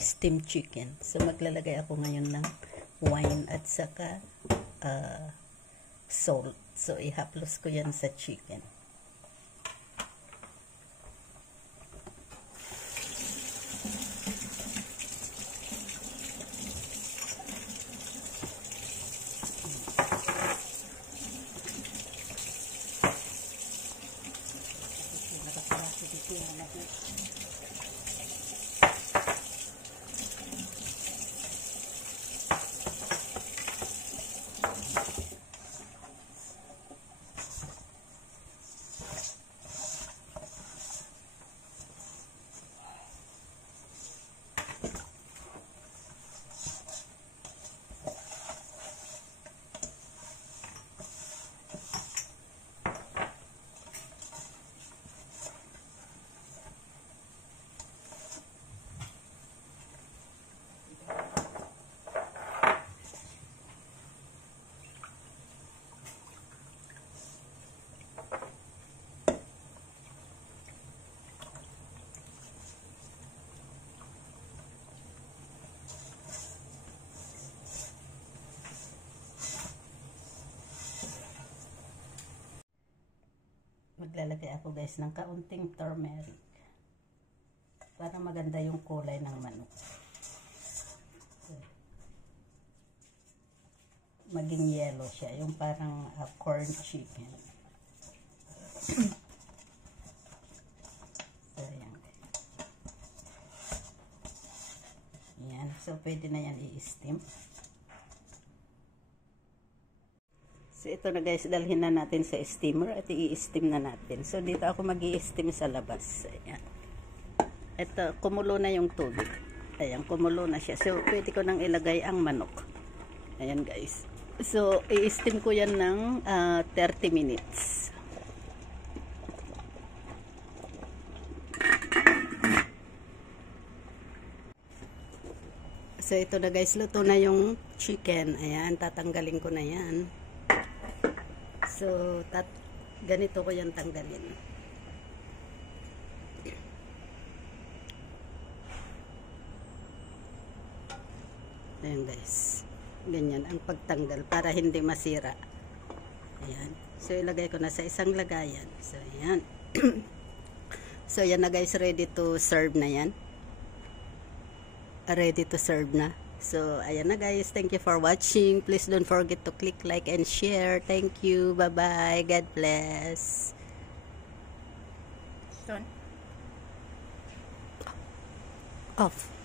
steamed chicken. So maglalagay ako ngayon ng wine at saka salt. So ihaplos ko yan sa chicken. Maglalagay ako guys ng kaunting turmeric para maganda yung kulay ng manok. So, maging yellow siya, yung parang corn chicken. So, yan. Yan. So, pwede na yan i-steam. So, ito na guys, dalhin na natin sa steamer at i-steam na natin. So, dito ako mag-i-steam sa labas. Ayan. Ito, kumulo na yung tubig. Ayan, kumulo na siya. So, pwede ko nang ilagay ang manok. Ayan guys. So, i-steam ko yan ng 30 minutes. So, ito na guys, luto na yung chicken. Ayan, tatanggalin ko na yan. So, ganito ko yan tanggalin. Ayan guys. Ganyan ang pagtanggal para hindi masira. Ayan. So, ilagay ko na sa isang lagayan. So, ayan. So, yan na guys. Ready to serve na yan. Ready to serve na. So, ayan na guys. Thank you for watching. Please don't forget to click like and share. Thank you. Bye-bye. God bless. Off.